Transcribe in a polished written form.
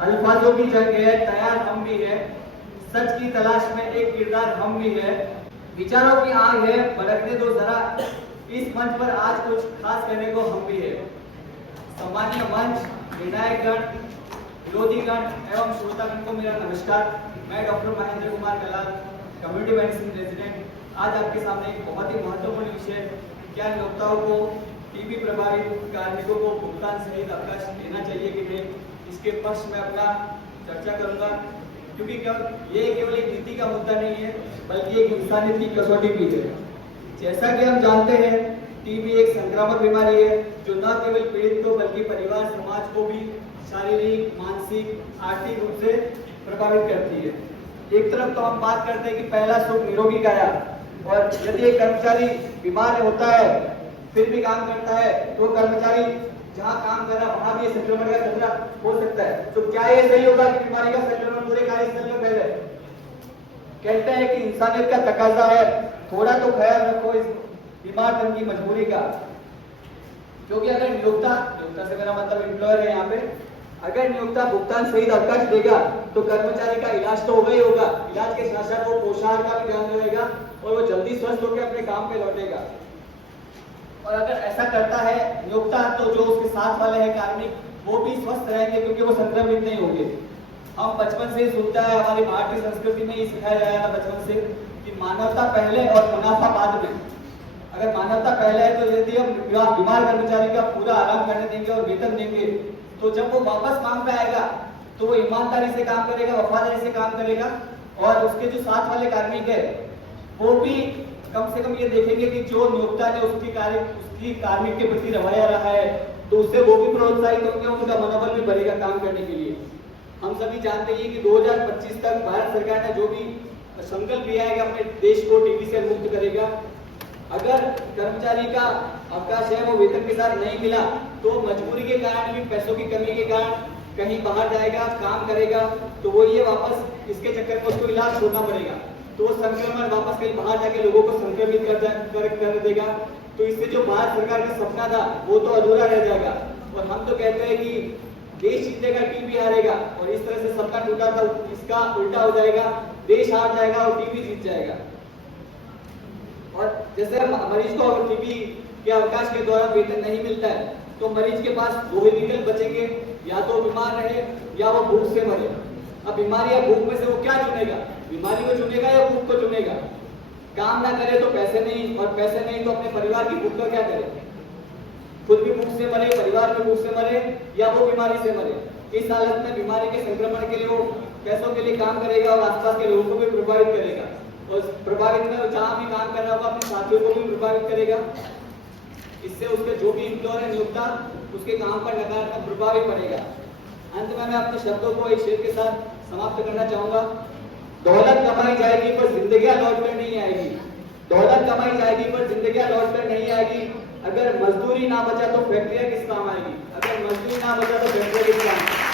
अल्फाजों की जगह तैयार हम भी है, सच की तलाश में एक किरदार हम भी है, विचारों की आग है भड़कने दो जरा, इस मंच पर आज कुछ खास करने को हम भी है। सम्मानीय मंच, निर्णायकगण, विरोधीगण एवं श्रोतागण को मेरा नमस्कार। मैं doctor Mahendra Kumar Kalal, community medicine resident, आज आपके सामने एक बहुत ही महत्वपूर्ण विषय, क्या नियोक्ताओं को टीबी प्रभावित कार्मिकों को भुगतान सहित अवकाश देना चाहिए कि नहीं, इसके पक्ष में अपना चर्चा करूंगा। क्योंकि ये केवल एक नीति का मुद्दा नहीं है, बल्कि एक इंसानियत की कसौटी भी है। जैसा कि हम जानते हैं, टीबी एक संक्रामक बीमारी है जो न केवल पीड़ित को बल्कि परिवार समाज को भी शारीरिक, मानसिक, आर्थिक रूप से प्रभावित करती है। एक तरफ तो हम बात करते हैं कि पहला सुख निरोगी काया, और यदि एक कर्मचारी बीमार होता है फिर भी काम करता है तो कर्मचारी जहां काम कर रहा वहां भी संक्रमण का खतरा हो सकता है। तो क्या ये सही होगा कि बीमारी का संक्रमण पूरे कार्यस्थल में फैले? कहते हैं कि इंसानियत का तकाजा है, थोड़ा तो ख्याल रखो इस बीमार तन की मजबूरी का। क्योंकि अगर नियोक्ता से मेरा मतलब एम्प्लॉयर है यहाँ पे, अगर नियोक्ता भुगतान सहित अवकाश देगा तो कर्मचारी का इलाज तो होगा ही होगा, इलाज के साथ साथ वो पोषाहार का भी ध्यान रखेगा और वो जल्दी स्वस्थ होकर अपने काम पे लौटेगा। और अगर ऐसा करता है नियोक्ता, तो जो उसके साथ वाले हैं कार्मिक, वो भी स्वस्थ रहेंगे क्योंकि वो संक्रमित नहीं होंगे। हम बचपन से सुनता है, हमारी भारतीय संस्कृति में ये सिखाया गया था बचपन से कि मानवता पहले और मुनाफा बाद में। अगर मानवता पहले है तो यदि हम बीमार कर्मचारी का पूरा आराम करने देंगे और वेतन देंगे, तो जब वो वापस काम पे आएगा तो वो ईमानदारी से काम करेगा, वफादारी से काम करेगा, और उसके जो साथ वाले कार्मिक है वो भी कम से कम ये देखेंगे कि जो नियोक्ता ने उसकी कार्मिक के प्रति रवैया रहा है, तो उससे वो भी प्रोत्साहित होंगे, उनका मनोबल भी बढ़ेगा काम करने के लिए। हम सभी जानते हैं कि 2025 तक भारत सरकार ने जो भी संकल्प लिया है कि अपने देश को टीबी से मुक्त करेगा। अगर कर्मचारी का अवकाश है वो वेतन के साथ नहीं मिला तो मजबूरी के कारण भी, पैसों की कमी के कारण कहीं बाहर जाएगा, काम करेगा, तो वो ये वापस इसके चक्कर में उसको इलाज छोड़ना पड़ेगा, तो वो संक्रमण वापस कहीं बाहर जाके लोगों को संक्रमित कर देगा। तो इससे जो भारत सरकार का सपना था वो तो अधूरा रह जाएगा। और हम तो कहते हैं कि देश जीतेगा टीबी हारेगा, और इस तरह से सपना टूटा था इसका उल्टा हो जाएगा, देश हार जाएगा और टीबी जीत जाएगा। और जैसे मरीज को अगर टीबी के अवकाश के दौरान वेतन नहीं मिलता है तो मरीज के पास दो ही विकल्प बचेंगे, या तो बीमार रहे या वो भूख से मरे। अब बीमारी या भूख में से वो क्या चुनेगा? बीमारी को चुनेगा या भूख को चुनेगा? काम ना करे तो पैसे नहीं, और पैसे नहीं तो अपने परिवार की भूख का क्या करे? खुद भी भूख से मरे, परिवार भी भूख से मरे, या वो बीमारी से मरे। इस हालत में बीमारी के संक्रमण के लिए वो पैसों के लिए काम करेगा और आसपास के लोगों को भी प्रभावित करेगा, और प्रभावित में जहां भी काम कर रहा होगा अपने साथियों को भी प्रभावित करेगा। इससे उसके जो भी एम्प्लॉयर है नियोक्ता, उसके काम पर नकारात्मक प्रभाव ही पड़ेगा। अंत में मैं अपने शब्दों को एक शेर के साथ समाप्त करना चाहूंगा। दौलत कमाई जाएगी पर जिंदगियां लौट कर नहीं आएगी, दौलत कमाई जाएगी पर जिंदगियां लौट कर नहीं आएगी। अगर मजदूरी ना बचा तो फैक्ट्रियां किस काम आएगी, अगर मजदूरी ना बचा तो फैक्ट्रियां किस काम आएगी।